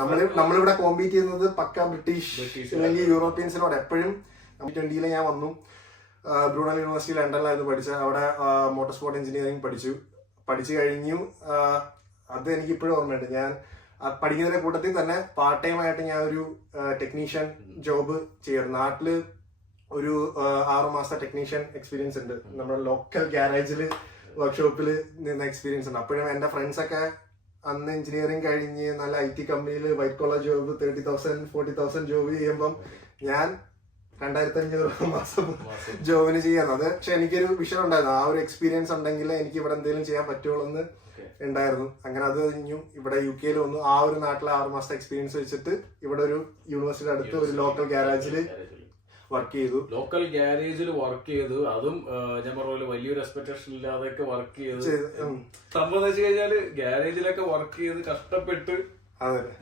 നമ്മളിവിടെ കോമ്പീറ്റ് ചെയ്യുന്നത് പക്ക ബ്രിട്ടീഷ് അല്ലെങ്കിൽ യൂറോപ്യൻസിനോട്. എപ്പോഴും 2020 ഞാൻ വന്നു. ബ്രൂണൽ യൂണിവേഴ്സിറ്റി ലണ്ടനിലായിരുന്നു പഠിച്ചത്. അവിടെ മോട്ടോർ സ്പോർട്ട് എഞ്ചിനീയറിംഗ് പഠിച്ചു കഴിഞ്ഞു. അത് എനിക്കിപ്പോഴും ഓർമ്മയുണ്ട്. ഞാൻ പഠിക്കുന്നതിന്റെ കൂട്ടത്തിൽ തന്നെ പാർട്ട് ടൈം ആയിട്ട് ഞാൻ ഒരു ടെക്നീഷ്യൻ ജോബ് ചെയ്യാറ്. നാട്ടില് ഒരു 6 മാസത്തെ ടെക്നീഷ്യൻ എക്സ്പീരിയൻസ് ഉണ്ട്. നമ്മുടെ ലോക്കൽ ഗ്യാരേജിൽ വർക്ക്ഷോപ്പിൽ നിന്ന എക്സ്പീരിയൻസ് ഉണ്ട്. അപ്പോഴും എന്റെ ഫ്രണ്ട്സ് ഒക്കെ അന്ന് എഞ്ചിനീയറിംഗ് കഴിഞ്ഞ് നല്ല IT കമ്പനിയിൽ വൈറ്റ് കോളർ ജോബ് 30,000 40,000 ജോബ് ചെയ്യുമ്പം ഞാൻ 2,500 മാസം ജോബിന് ചെയ്യാന്നത്. പക്ഷെ എനിക്കൊരു വിഷയം ഉണ്ടായിരുന്നു, ആ ഒരു എക്സ്പീരിയൻസ് ഉണ്ടെങ്കിൽ എനിക്ക് ഇവിടെ എന്തെങ്കിലും ചെയ്യാൻ പറ്റുള്ളൂ എന്ന് ഉണ്ടായിരുന്നു. അങ്ങനെ അത് കഴിഞ്ഞു ഇവിടെ UK വന്നു. ആ ഒരു നാട്ടിലെ 6 മാസത്തെ എക്സ്പീരിയൻസ് വെച്ചിട്ട് ഇവിടെ ഒരു യൂണിവേഴ്സിറ്റി അടുത്ത് ഒരു ലോക്കൽ ഗ്യാരേജിൽ വർക്ക് ചെയ്തു. ലോക്കൽ ഗ്യാരേജിൽ വർക്ക് ചെയ്തു. അതും ഞാൻ പറഞ്ഞ വലിയൊരു എക്സ്പെക്ടേഷൻ ഇല്ലാതെയൊക്കെ വർക്ക് ചെയ്തു. സംഭവം വെച്ച് കഴിഞ്ഞാല് ഗ്യാരേജിലൊക്കെ വർക്ക് ചെയ്ത് കഷ്ടപ്പെട്ട്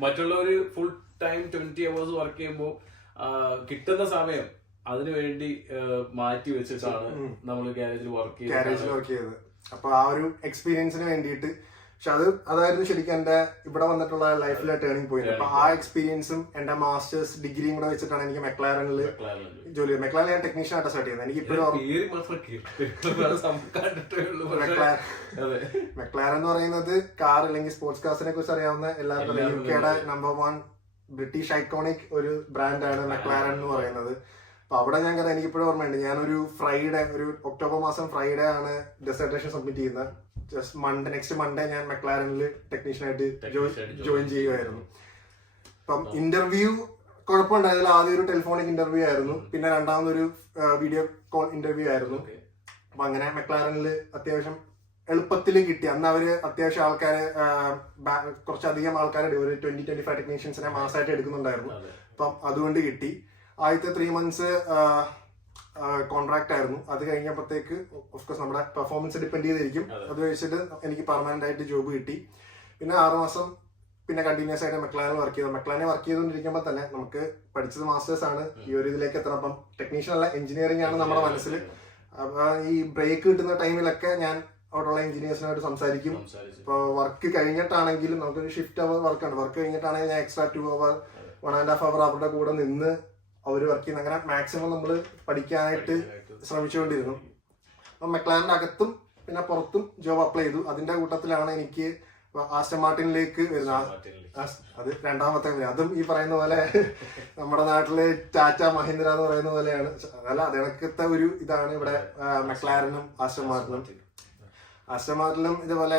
മറ്റുള്ളവര് ഫുൾ ടൈം 20 hours വർക്ക് ചെയ്യുമ്പോൾ കിട്ടുന്ന സമയം അതിനു വേണ്ടി മാറ്റി വെച്ചിട്ടാണ് നമ്മൾ ഗ്യാരേജിൽ വർക്ക് ചെയ്തത്. അപ്പൊ ആ ഒരു എക്സ്പീരിയൻസിന് വേണ്ടിയിട്ട്. പക്ഷെ അതായിരുന്നു ശരിക്കും എന്റെ ഇവിടെ വന്നിട്ടുള്ള ലൈഫിലെ ടേണിംഗ് പോയിന്റ്. അപ്പൊ ആ എക്സ്പീരിയൻസും എന്റെ മാസ്റ്റേഴ്സ് ഡിഗ്രിയും കൂടെ വെച്ചിട്ടാണ് എനിക്ക് മെക്ലാരനിൽ ജോലി ചെയ്തത്. മെക്ലാരൻ ഞാൻ ടെക്നീഷ്യൻ ആയിട്ട് സ്റ്റാർട്ട് ചെയ്യുന്നത്. എനിക്ക് ഇപ്പോഴും മെക്ലാരൻ എന്ന് പറയുന്നത് കാർ അല്ലെങ്കിൽ സ്പോർട്സ് കാർസിനെ കുറിച്ച് അറിയാവുന്ന എല്ലാവർക്കും UK നമ്പർ 1 ബ്രിട്ടീഷ് ഐക്കോണിക് ഒരു ബ്രാൻഡാണ് മെക്ലാരൻ എന്ന് പറയുന്നത്. അപ്പൊ അവിടെ ഞാൻ കഥ എനിക്കിപ്പോഴും ഓർമ്മയുണ്ട്. ഞാനൊരു ഫ്രൈഡേ, ഒരു ഒക്ടോബർ മാസം ഫ്രൈഡേ ആണ് ഡിസർട്ടേഷൻ സബ്മിറ്റ് ചെയ്യുന്നത്. നെക്സ്റ്റ് മൺഡേ ഞാൻ മെക്ലാരനിൽ ടെക്നീഷ്യനായിട്ട് ജോയിൻ ചെയ്യുകയായിരുന്നു. അപ്പം ഇന്റർവ്യൂ കുഴപ്പമുണ്ടായതിൽ ആദ്യം ഒരു ടെലിഫോണിക് ഇന്റർവ്യൂ ആയിരുന്നു, പിന്നെ രണ്ടാമതൊരു വീഡിയോ കോൾ ഇന്റർവ്യൂ ആയിരുന്നു. അപ്പൊ അങ്ങനെ മെക്ലാരനിൽ അത്യാവശ്യം എളുപ്പത്തിൽ കിട്ടി. അന്ന് അവര് അത്യാവശ്യം ആൾക്കാരെ, കുറച്ചധികം ആൾക്കാരെ, ഒരു 20-25 ടെക്നീഷ്യൻസിനെ മാസമായിട്ട് എടുക്കുന്നുണ്ടായിരുന്നു. അപ്പം അതുകൊണ്ട് കിട്ടി. ആദ്യത്തെ 3 months കോൺട്രാക്ട് ആയിരുന്നു. അത് കഴിഞ്ഞപ്പോഴത്തേക്ക് ഓഫ്കോഴ്സ് നമ്മുടെ പെർഫോമൻസ് ഡിപ്പെൻഡ് ചെയ്തിരിക്കും. അത് വെച്ചിട്ട് എനിക്ക് പെർമനന്റ് ആയിട്ട് ജോബ് കിട്ടി. പിന്നെ 6 മാസം പിന്നെ കണ്ടിന്യൂസ് ആയിട്ട് മെക്ലാരനിൽ വർക്ക് ചെയ്തു. മെക്ലാരനിൽ വർക്ക് ചെയ്തുകൊണ്ടിരിക്കുമ്പോൾ തന്നെ നമുക്ക് പഠിച്ചത് മാസ്റ്റേഴ്സ് ആണ്, ഈ ഒരു ഇതിലേക്ക് എത്തണം. അപ്പം ടെക്നീഷ്യൻ അല്ല, എഞ്ചിനീയറിംഗ് ആണ് നമ്മുടെ മനസ്സിൽ. അപ്പൊ ഈ ബ്രേക്ക് കിട്ടുന്ന ടൈമിലൊക്കെ ഞാൻ അവിടെയുള്ള എഞ്ചിനീയേഴ്സിനായിട്ട് സംസാരിക്കും. ഇപ്പൊ വർക്ക് കഴിഞ്ഞിട്ടാണെങ്കിലും നമുക്കൊരു ഷിഫ്റ്റ് അവർ വർക്കാണ്. വർക്ക് കഴിഞ്ഞിട്ടാണെങ്കിൽ ഞാൻ എക്സ്ട്രാ 2 hour 1.5 hour അവരുടെ കൂടെ നിന്ന് അവർ വർക്ക് ചെയ്യുന്ന, അങ്ങനെ മാക്സിമം നമ്മൾ പഠിക്കാനായിട്ട് ശ്രമിച്ചുകൊണ്ടിരുന്നു. അപ്പം മെക്ലാരന്റെ അകത്തും പിന്നെ പുറത്തും ജോബ് അപ്ലൈ ചെയ്തു. അതിന്റെ കൂട്ടത്തിലാണ് എനിക്ക് ആസ്റ്റൺ മാർട്ടിനിലേക്ക് വരുന്നത്. അത് രണ്ടാമത്തെ. അതും ഈ പറയുന്ന പോലെ നമ്മുടെ നാട്ടിലെ ടാറ്റ മഹീന്ദ്ര എന്ന് പറയുന്ന പോലെയാണ്. അതല്ല, അതിനകത്തെ ഒരു ഇതാണ് ഇവിടെ മെക്ലാരനും ആസ്റ്റൺ മാർട്ടിനും. ആസ്റ്റൺ മാർട്ടിനും ഇതുപോലെ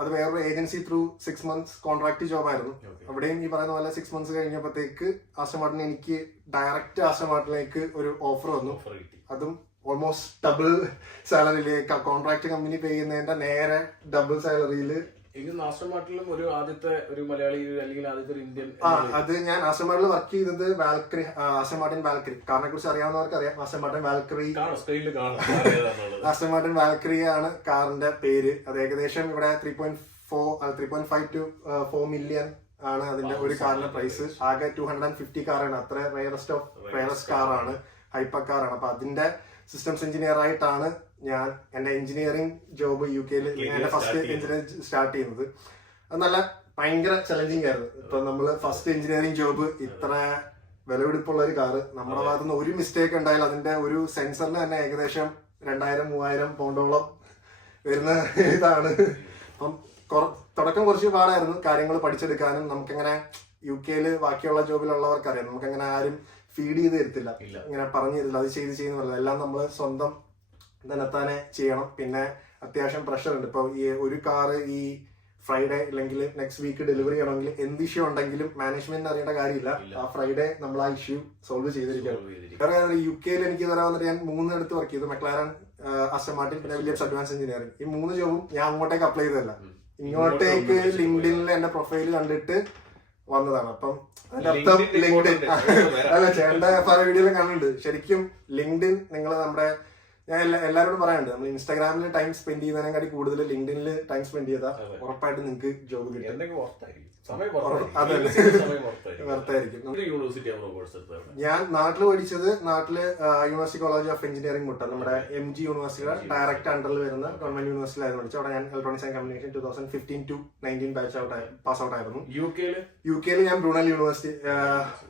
അത് വേറൊരു agency through 6 months contract job ആയിരുന്നു. അവിടെയും ഈ പറയുന്ന പോലെ 6 months കഴിഞ്ഞപ്പോഴത്തേക്ക് ആസ്റ്റൺ മാർട്ടിന് എനിക്ക് ഡയറക്റ്റ് ആസ്റ്റൺ മാർട്ടിലേക്ക് ഒരു ഓഫർ വന്നു. അതും ഓൾമോസ്റ്റ് ഡബിൾ സാലറിയിലേക്ക്, കോൺട്രാക്ട് കമ്പനി പേ ചെയ്യുന്നതിന്റെ നേരെ ഡബിൾ സാലറിയിൽ. ആസ്റ്റൺ മാർട്ടിലും ഒരു ആദ്യത്തെ ഒരു മലയാളി അല്ലെങ്കിൽ ആദ്യത്തെ ഒരു ഇന്ത്യൻ. അത് ഞാൻ ആസ്റ്റൺ മാർട്ടിൽ വർക്ക് ചെയ്തത് വാൽക്കറി, ആസ്റ്റൺ മാർട്ടിൻ വാൽക്കറി. കാറിനെ കുറിച്ച് അറിയാവുന്നവർക്ക് അറിയാം. ആസ്റ്റൺ മാർട്ടിൻ വാൽക്കറി, ആസ്റ്റൺ മാർട്ടിൻ വാൽക്കറി ആണ് കാറിന്റെ പേര്. അത് ഏകദേശം ഇവിടെ 3.5 to 4 million ആണ് അതിന്റെ ഒരു കാറിന്റെ പ്രൈസ്. ആകെ 250 കാറാണ്. അത്ര റയറസ്റ്റ് കാറാണ്, ഹൈപ്പർ കാറാണ്. അപ്പൊ അതിന്റെ സിസ്റ്റംസ് എഞ്ചിനീയർ ആയിട്ടാണ് ഞാൻ എന്റെ എഞ്ചിനീയറിംഗ് ജോബ് UK-യിൽ എന്റെ ഫസ്റ്റ് എഞ്ചിനീയറിംഗ് സ്റ്റാർട്ട് ചെയ്യുന്നത്. അത് ഭയങ്കര ചലഞ്ചിങ് ആയിരുന്നു. ഇപ്പൊ നമ്മള് ഫസ്റ്റ് എഞ്ചിനീയറിംഗ് ജോബ്, ഇത്ര വിലപിടിപ്പുള്ള ഒരു കാറ്, നമ്മുടെ ഭാഗത്തുനിന്ന് ഒരു മിസ്റ്റേക്ക് ഉണ്ടായാൽ അതിന്റെ ഒരു സെൻസറിന് തന്നെ ഏകദേശം 2,000-3,000 പൗണ്ടോളം വരുന്ന ഇതാണ്. അപ്പം തുടക്കം കുറച്ച് പാടായിരുന്നു കാര്യങ്ങൾ പഠിച്ചെടുക്കാനും. നമുക്കങ്ങനെ UK-യിൽ ബാക്കിയുള്ള ജോബിലുള്ളവർക്കറിയാം, നമുക്കങ്ങനെ ആരും ഫീഡ് ചെയ്ത് തരത്തില്ല, ഇങ്ങനെ പറഞ്ഞു തരില്ല, അത് ചെയ്യുന്ന എല്ലാം നമ്മൾ സ്വന്തം തന്നെത്താനെ ചെയ്യണം. പിന്നെ അത്യാവശ്യം പ്രഷർ ഉണ്ട്. ഇപ്പൊ ഈ ഒരു കാറ് ഈ ഫ്രൈഡേ അല്ലെങ്കിൽ നെക്സ്റ്റ് വീക്ക് ഡെലിവറി ചെയ്യണമെങ്കിൽ എന്ത് ഇഷ്യൂ ഉണ്ടെങ്കിലും മാനേജ്മെന്റിന് അറിയേണ്ട കാര്യമില്ല. ആ ഫ്രൈഡേ നമ്മൾ ആ ഇഷ്യൂ സോൾവ് ചെയ്തിരിക്കണം. വേറെ UK-യിൽ എനിക്ക് ഇതുവരെ വന്നിട്ട് ഞാൻ 3 ഇടത്ത് വർക്ക് ചെയ്തു. മെക്ലാരൻ, ആസ്റ്റൺ മാർട്ടിൻ, പിന്നെ വില്യംസ് അഡ്വാൻസ് എഞ്ചിനീയറിംഗ്. ഈ 3 ജോബും ഞാൻ അങ്ങോട്ടേക്ക് അപ്ലൈ ചെയ്തതല്ല, ഇങ്ങോട്ടേക്ക് ലിങ്ക്ഡിനിൽ എന്റെ പ്രൊഫൈൽ കണ്ടിട്ട് വന്നതാണ്. അപ്പം അതിന്റെ അർത്ഥം ലിങ്ക്ഡിൻ അല്ല, ചേട്ടന്റെ പല വീഡിയോയിലും കാണുന്നുണ്ട്. ശരിക്കും ലിങ്ക്ഡിൻ നിങ്ങൾ നമ്മുടെ, ഞാൻ എല്ലാവരോടും പറയാനുണ്ട്, നമ്മൾ ഇൻസ്റ്റാഗ്രാമിൽ ടൈം സ്പെൻഡ് ചെയ്യുന്നതിനെക്കാട്ടി കൂടുതൽ ലിങ്ക്ഡിനിൽ ടൈം സ്പെൻഡ് ചെയ്താൽ ഉറപ്പായിട്ട് നിങ്ങൾക്ക് ജോബ് കിട്ടും. ഞാൻ നാട്ടില് പഠിച്ചത് യൂണിവേഴ്സിറ്റി കോളേജ് ഓഫ് എഞ്ചിനീയറിംഗ് മുട്ട, നമ്മുടെ MG യൂണിവേഴ്സിറ്റിയുടെ ഡയറക്റ്റ് അണ്ടറിൽ വരുന്ന ഗവൺമെന്റ് യൂണിവേഴ്സിറ്റിയിലായിരുന്നു പഠിച്ചത്. അവിടെ ഞാൻ electronics and communication 2015-19 pass out ആയിരുന്നു. യു കെയിൽ ഞാൻ ബ്രൂണൽ യൂണിവേഴ്സിറ്റി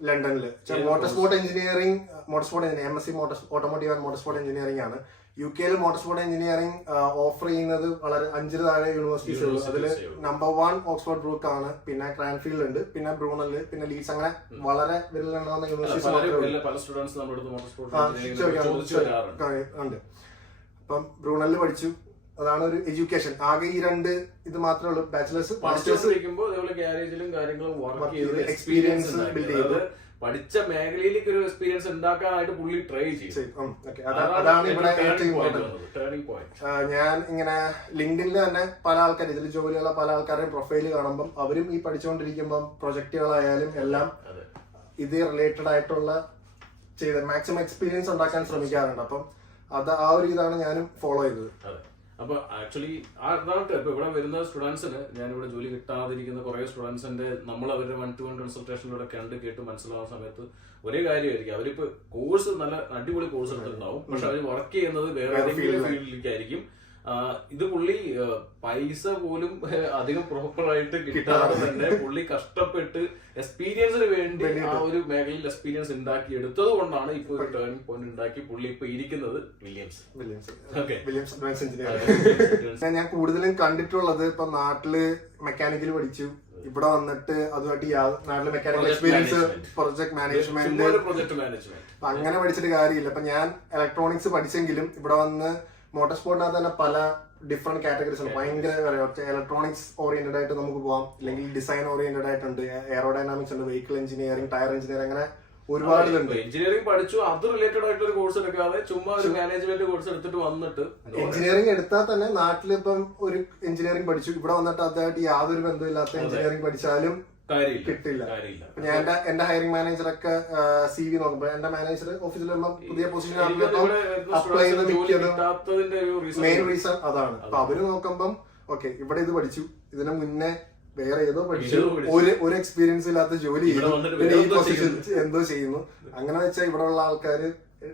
ലണ്ടനിൽ motor engineering MSc automotive and motor sport engineering ആണ്. യു കെയിൽ മോട്ടോർ സ്പോർട്ട് എഞ്ചിനീയറിംഗ് ഓഫർ ചെയ്യുന്നത് വളരെ 5 താഴെ യൂണിവേഴ്സിറ്റീസ് ഉള്ളൂ. അതിൽ നമ്പർ 1 ഓക്സ്ഫോർഡ് ബ്രൂക്ക് ആണ്, പിന്നെ ക്രാൻഫീൽഡ് ഉണ്ട്, പിന്നെ ബ്രൂണല്, പിന്നെ ലീഡ്സ്, അങ്ങനെ വളരെ വിരലെണ്ണാവുന്ന യൂണിവേഴ്സിറ്റീസ് ഉണ്ട്. അപ്പം ബ്രൂണലിൽ പഠിച്ചു. അതാണ് ഒരു എഡ്യൂക്കേഷൻ. ആകെ ഈ 2 ഇത് മാത്രമേ ഉള്ളൂ. ബാച്ചിലേഴ്സ് എക്സ്പീരിയൻസ് ബിൽഡ് ചെയ്തു. പഠിച്ച മേഖലയിലേക്ക് ഒരു എക്സ്പീരിയൻസ് ഉണ്ടാക്കാനായിട്ട് പുള്ളി ട്രൈ ചെയ്യും. അതാണ് ഇവിടെ ഏറ്റവും ഇമ്പോർട്ടന്റ്. ഞാൻ ഇങ്ങനെ ലിങ്ക്ഡിനിൽ തന്നെ പല ആൾക്കാർ ഇതിൽ ജോലിയുള്ള പല ആൾക്കാരുടെയും പ്രൊഫൈല് കാണുമ്പോൾ അവരും ഈ പഠിച്ചുകൊണ്ടിരിക്കുമ്പോൾ പ്രൊജക്ടുകളായാലും എല്ലാം ഇത് റിലേറ്റഡ് ആയിട്ടുള്ള ചെയ്ത് മാക്സിമം എക്സ്പീരിയൻസ് ഉണ്ടാക്കാൻ ശ്രമിക്കാറുണ്ട്. അപ്പം ആ ഒരു ഇതാണ് ഞാനും ഫോളോ ചെയ്തത്. അപ്പൊ ആക്ച്വലി അതാണ് ഇപ്പൊ ഇവിടെ വരുന്ന സ്റ്റുഡൻസിന്, ഞാനിവിടെ ജോലി കിട്ടാതിരിക്കുന്ന കുറെ സ്റ്റുഡൻസിന്റെ നമ്മൾ അവരുടെ 1-to-1 കൺസൾട്ടേഷനിലൂടെ കണ്ട് കേട്ട് മനസ്സിലാവുന്ന സമയത്ത് ഒരേ കാര്യമായിരിക്കും. അവരിപ്പോ കോഴ്സ് നല്ല അടിപൊളി കോഴ്സ് എടുത്തിട്ടുണ്ടാവും, പക്ഷെ അവർ വർക്ക് ചെയ്യുന്നത് വേറെ ഏതെങ്കിലും ഫീൽഡിലേക്കായിരിക്കും. ഇത് പുള്ളി പൈസ പോലും അധികം പ്രോപ്പറായിട്ട് കിട്ടാതെ തന്നെ പുള്ളി കഷ്ടപ്പെട്ട് എക്സ്പീരിയൻസിന് വേണ്ടി ആ ഒരു മേഖലയിൽ എക്സ്പീരിയൻസ് ഉണ്ടാക്കി എടുത്തത് കൊണ്ടാണ് ഇപ്പൊ ഒരു ടേണിംഗ് പോയിന്റ് ഉണ്ടാക്കി പുള്ളി ഇപ്പൊ ഇരിക്കുന്നത് വില്യംസ്. ഞാൻ കൂടുതലും കണ്ടിട്ടുള്ളത് ഇപ്പൊ നാട്ടില് മെക്കാനിക്കൽ പഠിച്ചു, ഇവിടെ വന്നിട്ട് അതുമായിട്ട് നാട്ടില് മെക്കാനിക്കൽ എക്സ്പീരിയൻസ്, പ്രൊജക്ട് മാനേജ്മെന്റ്, അങ്ങനെ പഠിച്ചിട്ട് കാര്യമില്ല. ഇപ്പൊ ഞാൻ ഇലക്ട്രോണിക്സ് പഠിച്ചെങ്കിലും ഇവിടെ വന്ന് മോട്ടോർ സ്പോർട്ടിനകത്ത് തന്നെ പല ഡിഫറെന്റ് കാറ്റഗറീസ് ഉണ്ട്. ഭയങ്കര ഇലക്ട്രോണിക്സ് ഓറിയന്റഡ് ആയിട്ട് നമുക്ക് പോവാം, അല്ലെങ്കിൽ ഡിസൈൻ ഓറിയന്റഡ് ആയിട്ടുണ്ട്, എയറോഡൈനാമിക്സ് ഉണ്ട്, വെഹിക്കിൾ എഞ്ചിനീയറിംഗ്, ടയർ എഞ്ചിനീയറിംഗ്, അങ്ങനെ ഒരുപാട് ഉണ്ട്. എഞ്ചിനീയറിംഗ് പഠിച്ചു, അത് റിലേറ്റഡ് ആയിട്ട് ഒരു കോഴ്സ് എടുക്കാതെ ചുമ്മാ ഒരു മാനേജ്മെന്റ് കോഴ്സ് എടുത്തിട്ട് വന്നിട്ട് എഞ്ചിനീയറിംഗ് എടുത്താൽ തന്നെ നാട്ടിലിപ്പം ഒരു എഞ്ചിനീയറിംഗ് പഠിച്ചു, ഇവിടെ വന്നിട്ട് അതായിട്ട് യാതൊരു ബന്ധമില്ലാത്ത എഞ്ചിനീയറിംഗ് പഠിച്ചാലും കിട്ടില്ല. ഞാൻ എന്റെ ഹയറിംഗ് മാനേജറൊക്കെ CV നോക്കുമ്പോ എന്റെ മാനേജർ ഓഫീസിൽ വരുമ്പോ പുതിയ പൊസിഷൻ അപ്ലൈ ചെയ്ത് മെയിൻ റീസൺ അതാണ്. അപ്പൊ അവര് നോക്കുമ്പം ഓക്കെ ഇവിടെ ഇത് പഠിച്ചു, ഇതിന് മുന്നേ വേറെ ഏതോ പഠിച്ചു, ഒരു എക്സ്പീരിയൻസ് ഇല്ലാത്ത ജോലി ചെയ്യുന്നു, ഈ പൊസിഷൻ എന്തോ ചെയ്യുന്നു. അങ്ങനെ വെച്ചാൽ ഇവിടെ ഉള്ള ആൾക്കാര്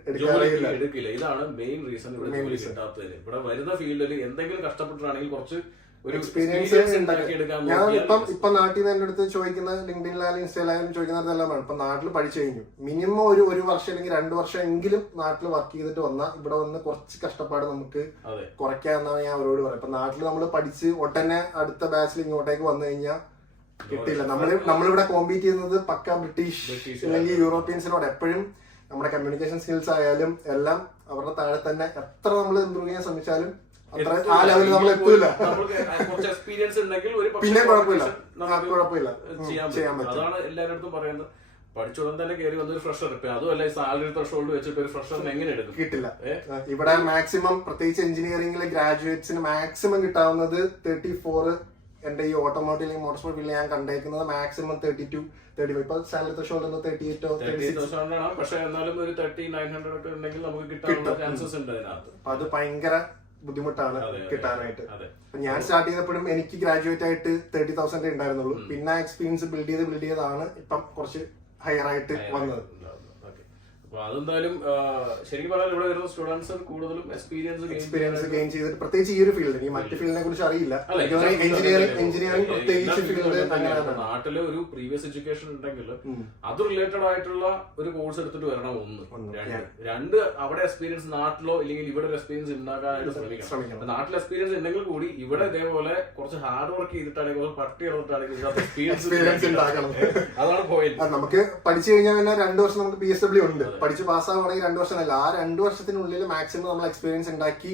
എടുക്കില്ല. ഇതാണ് മെയിൻ റീസൺ ഇവിടെ ജോലി കിട്ടാത്തതിന്. ഇവിടെ വരുന്ന ഫീൽഡിൽ എന്തെങ്കിലും കഷ്ടപ്പെട്ടിട്ടാണെങ്കിൽ കുറച്ച് എക്സ്പീരിയൻസ് ഞാൻ ഇപ്പൊ നാട്ടിൽ നിന്ന് എന്റെ അടുത്ത് ചോദിക്കുന്ന ലിങ്ക്ഡിനിലായാലും ഇൻസ്റ്റയിലായാലും ചോദിക്കുന്നതെല്ലാം വേണം. ഇപ്പൊ നാട്ടിൽ പഠിച്ചു കഴിഞ്ഞു, മിനിമം ഒരു വർഷം അല്ലെങ്കിൽ 2 വർഷം എങ്കിലും നാട്ടിൽ വർക്ക് ചെയ്തിട്ട് വന്നാൽ ഇവിടെ വന്ന് കുറച്ച് കഷ്ടപ്പാട് നമുക്ക് കുറയ്ക്കാന്നാണ് ഞാൻ അവരോട് പറയാം. ഇപ്പൊ നാട്ടിൽ നമ്മൾ പഠിച്ച് ഒട്ടനെ അടുത്ത ബാച്ചിൽ ഇങ്ങോട്ടേക്ക് വന്നു കഴിഞ്ഞാൽ കിട്ടില്ല. നമ്മളിവിടെ കോമ്പീറ്റ് ചെയ്യുന്നത് പക്ക ബ്രിട്ടീഷ് അല്ലെങ്കിൽ യൂറോപ്യൻസിനോട്. എപ്പോഴും നമ്മുടെ കമ്മ്യൂണിക്കേഷൻ സ്കിൽസ് ആയാലും എല്ലാം അവരുടെ താഴെ തന്നെ. എത്ര നമ്മൾ ഇമ്പ്രൂവ് ചെയ്യാൻ ശ്രമിച്ചാലും ആ ലെവലിൽ നമ്മൾ എത്തൂല. പിന്നെ കുഴപ്പമില്ല, ചെയ്യാൻ പറ്റും. അതാണ് എല്ലാവരുടെ പറയുന്നത്. പഠിച്ചോളം തന്നെ കയറി വന്നൊരു ഫ്രഷർ, ഇപ്പൊ അതുമല്ല സാലറി ത്രഷോൾഡ് വെച്ചിട്ട് ഒരു ഫ്രഷറിന് എങ്ങനെ എടുക്കും? കിട്ടില്ല. ഇവിടെ മാക്സിമം പ്രത്യേകിച്ച് എഞ്ചിനീയറിംഗിലെ ഗ്രാജുവേറ്റ്സിന് മാക്സിമം കിട്ടാവുന്നത് 34. എന്റെ ഈ ഓട്ടോമോട്ടീവ് മോട്ടോർ സ്പോർട്ട് ഫീൽഡിൽ ഞാൻ കണ്ടേക്കുന്നത് മാക്സിമം 32-35. ഇപ്പൊ സാലറി ത്രഷോൾഡ് 38 പക്ഷെ എന്നാലും ഒരു 3900 ഒക്കെ ഉണ്ടെങ്കിൽ നമുക്ക് കിട്ടാനുള്ള ചാൻസസ് ഉണ്ട് അതിനകത്ത്. അത് ഭയങ്കര ബുദ്ധിമുട്ടാണ് കിട്ടാനായിട്ട്. ഞാൻ സ്റ്റാർട്ട് ചെയ്തപ്പോഴും എനിക്ക് ഗ്രാജുവേറ്റ് ആയിട്ട് 30,000 ഉണ്ടായിരുന്നുള്ളൂ. പിന്നെ എക്സ്പീരിയൻസ് ബിൽഡ് ചെയ്താണ് ഇപ്പം കുറച്ച് ഹയർ ആയിട്ട് വന്നത്. അതെന്തായാലും ശരിക്കും പറഞ്ഞാൽ ഇവിടെ വരുന്ന സ്റ്റുഡൻസ് കൂടുതലും എക്സ്പീരിയൻസ് ഗെയിൻ ചെയ്തിട്ട്, പ്രത്യേകിച്ച് ഈ ഒരു ഫീൽഡ്, ഈ മറ്റു ഫീൽഡിനെ കുറിച്ച് അറിയില്ല. എഞ്ചിനീയറിംഗ് പ്രത്യേകിച്ച് ഫീൽഡ് നാട്ടില് ഒരു പ്രീവിയസ് എഡ്യൂക്കേഷൻ ഉണ്ടെങ്കിൽ അത് റിലേറ്റഡ് ആയിട്ടുള്ള ഒരു കോഴ്സ് എടുത്തിട്ട് വരണം. രണ്ട് അവിടെ എക്സ്പീരിയൻസ് നാട്ടിലോ ഇല്ലെങ്കിൽ ഇവിടെ ഒരു എക്സ്പീരിയൻസ് ഉണ്ടാക്കാനായിട്ട് ശ്രമിക്കണം. നാട്ടിൽ എക്സ്പീരിയൻസ് ഉണ്ടെങ്കിൽ കൂടി ഇവിടെ ഇതേപോലെ കുറച്ച് ഹാർഡ് വർക്ക് ചെയ്തിട്ടാണെങ്കിൽ കുറച്ച് പട്ടി ഇറന്നിട്ടാണെങ്കിൽ എക്സ്പീരിയൻസ് ഉണ്ടാക്കണം. അതാണ് പോയിന്റ്. നമുക്ക് പഠിച്ചു കഴിഞ്ഞാൽ തന്നെ 2 വർഷം നമുക്ക് PSW ഉണ്ട്. പഠിച്ച് പാസ്സാവുകയാണെങ്കിൽ 2 വർഷമല്ല, ആ 2 വർഷത്തിനുള്ളിൽ മാക്സിമം നമ്മൾ എക്സ്പീരിയൻസ് ഉണ്ടാക്കി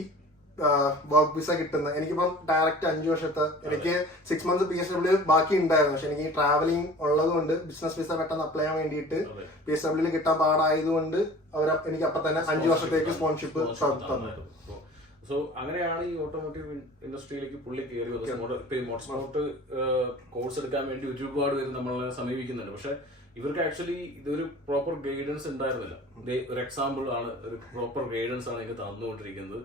വർക്ക് വിസ കിട്ടുന്നത്. എനിക്കിപ്പം ഡയറക്റ്റ് 5 വർഷത്തെ, എനിക്ക് 6 months PSW ബാക്കി ഉണ്ടായിരുന്നു. പക്ഷെ എനിക്ക് ട്രാവലിംഗ് ഉള്ളത് കൊണ്ട് ബിസിനസ് വിസ പെട്ടെന്ന് അപ്ലൈ ചെയ്യാൻ വേണ്ടിയിട്ട് PSW കിട്ടാൻ പാടായതുകൊണ്ട് അവർ എനിക്ക് അപ്പൊ തന്നെ 5 വർഷത്തേക്ക് സ്പോൺഷിപ്പ് തന്നു. സോ അങ്ങനെയാണ് ഈ ഓട്ടോമോട്ടീവ് ഇൻഡസ്ട്രിയിലേക്ക് പുള്ളി കയറി വന്നത്. മോട്ടോർ സ്പോർട്ട് കോഴ്സ് എടുക്കാൻ വേണ്ടി ഒരുപാട് പേര് നമ്മളെ സമീപിക്കുന്നുണ്ട്. പക്ഷെ ഇവർക്ക് ആക്ച്വലി ഇതൊരു പ്രോപ്പർ ഗൈഡൻസ് ഉണ്ടായിരുന്നില്ല. ഒരു എക്സാമ്പിൾ ആണ്, ഒരു പ്രോപ്പർ ഗൈഡൻസ് ആണ് എനിക്ക് തന്നുകൊണ്ടിരിക്കുന്നത്.